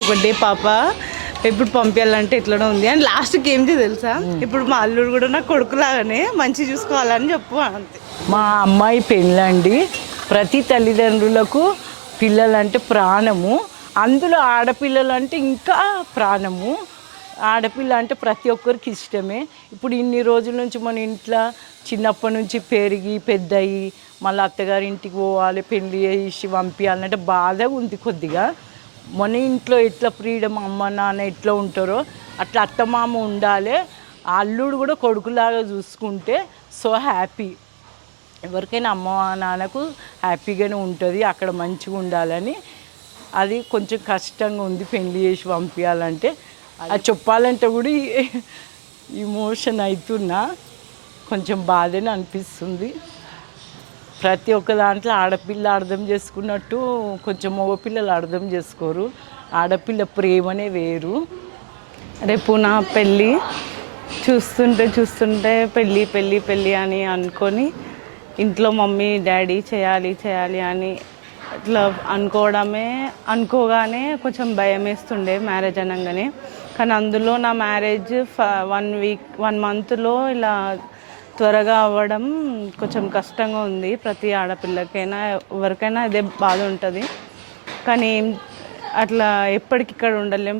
Birthday పాప ఎప్పుడు పంపించాలంటే ఎట్లనే ఉంది అని లాస్ట్కి ఏంటి తెలుసా, ఇప్పుడు మా అల్లుడు కూడా నాకు కొడుకులాగానే మంచి చూసుకోవాలని చెప్పు అంతే. మా అమ్మాయి పెళ్ళండి. ప్రతి తల్లిదండ్రులకు పిల్లలంటే ప్రాణము, అందులో ఆడపిల్లలు అంటే ఇంకా ప్రాణము. ఆడపిల్ల అంటే ప్రతి ఒక్కరికి ఇష్టమే. ఇప్పుడు ఇన్ని రోజుల నుంచి మన ఇంట్లో చిన్నప్పటి నుంచి పెరిగి పెద్దయి మళ్ళీ అత్తగారింటికి పోవాలి, పెళ్ళి చేసి పంపించాలంటే బాధగా ఉంది కొద్దిగా. మన ఇంట్లో ఎట్లా ఫ్రీడమ్ అమ్మ నాన్న ఎట్లా ఉంటారో అట్లా అత్తమామ ఉండాలి. అల్లుడు కూడా కొడుకులాగా చూసుకుంటే సో హ్యాపీ. ఎవరికైనా అమ్మ నాన్నకు హ్యాపీగానే ఉంటుంది, అక్కడ మంచిగా ఉండాలని. అది కొంచెం కష్టంగా ఉంది పెళ్ళి చేసి పంపించాలంటే. అది చెప్పాలంటే కూడా ఇమోషన్ అవుతున్నా, కొంచెం బాధనే అనిపిస్తుంది. ప్రతి ఒక్క దాంట్లో ఆడపిల్ల అర్థం చేసుకున్నట్టు కొంచెం మగపిల్లలు అర్థం చేసుకోరు. ఆడపిల్ల ప్రేమనే వేరు. రేపు నా పెళ్ళి చూస్తుంటే పెళ్ళి పెళ్ళి పెళ్ళి అని అనుకొని ఇంట్లో మమ్మీ డాడీ చేయాలి అని అట్లా అనుకోగానే కొంచెం భయం వేస్తుండే మ్యారేజ్ అనగానే. కానీ అందులో నా మ్యారేజ్ 1 మంత్లో ఇలా త్వరగా అవ్వడం కొంచెం కష్టంగా ఉంది. ప్రతి ఆడపిల్లకైనా ఎవరికైనా ఇదే బాధ ఉంటుంది. కానీ అట్లా ఎప్పటికిక్కడ ఉండలేం.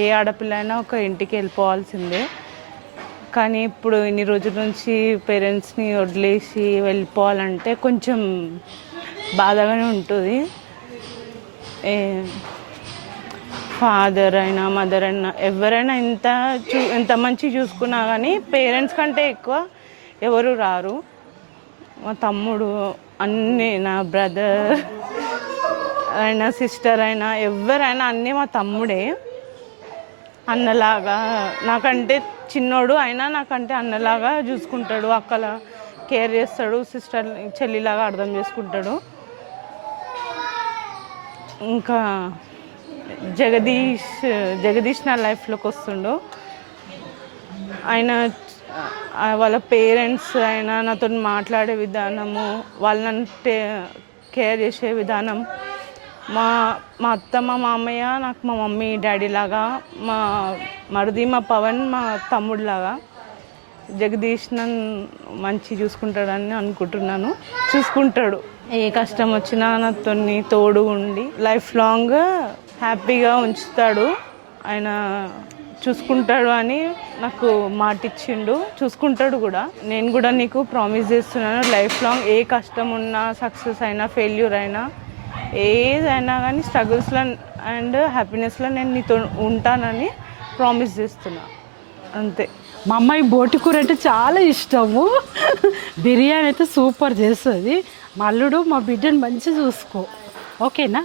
ఏ ఆడపిల్ల అయినా ఒక ఇంటికి వెళ్ళిపోవాల్సిందే. కానీ ఇప్పుడు ఇన్ని రోజుల నుంచి పేరెంట్స్ని వదిలేసి వెళ్ళిపోవాలంటే కొంచెం బాధగానే ఉంటుంది. ఫాదర్ అయినా మదర్ అయినా ఎవరైనా ఎంత మంచి చూసుకున్నా కానీ పేరెంట్స్ కంటే ఎక్కువ ఎవరు రారు. మా తమ్ముడు అన్నీ, నా బ్రదర్ అయినా సిస్టర్ అయినా ఎవరైనా అన్నీ మా తమ్ముడే. అన్నలాగా, నాకంటే చిన్నోడు అయినా నాకంటే అన్నలాగా చూసుకుంటాడు, అక్కలా కేర్ చేస్తాడు, సిస్టర్ చెల్లిలాగా అర్థం చేసుకుంటాడు. ఇంకా జగదీష్ నా లైఫ్లోకి వస్తుండు. ఆయన వాళ్ళ పేరెంట్స్ అయినా నాతో మాట్లాడే విధానము, వాళ్ళని కేర్ చేసే విధానం, మా అత్త మా మామయ్య నాకు మా మమ్మీ డాడీ లాగా, మా మరిది మా పవన్ మా తమ్ముడిలాగా. జగదీష్ నన్ను మంచి చూసుకుంటాడని అనుకుంటున్నాను. చూసుకుంటాడు, ఏ కష్టం వచ్చినా నాతో తోడు ఉండి లైఫ్ లాంగ్ హ్యాపీగా ఉంచుతాడు. ఆయన చూసుకుంటాడు అని నాకు మాట ఇచ్చిండు, చూసుకుంటాడు కూడా. నేను కూడా నీకు ప్రామిస్ చేస్తున్నాను, లైఫ్ లాంగ్ ఏ కష్టం ఉన్నా, సక్సెస్ అయినా, ఫెయిల్యూర్ అయినా, ఏదైనా కానీ స్ట్రగుల్స్లో అండ్ హ్యాపీనెస్లో నేను నీతో ఉంటానని ప్రామిస్ చేస్తున్నా. అంతే. మా అమ్మాయి బోటి కూర అంటే చాలా ఇష్టము. బిర్యానీ అయితే సూపర్ చేస్తుంది. మా అల్లుడు మా బిడ్డను మంచిగా చూసుకో, ఓకేనా?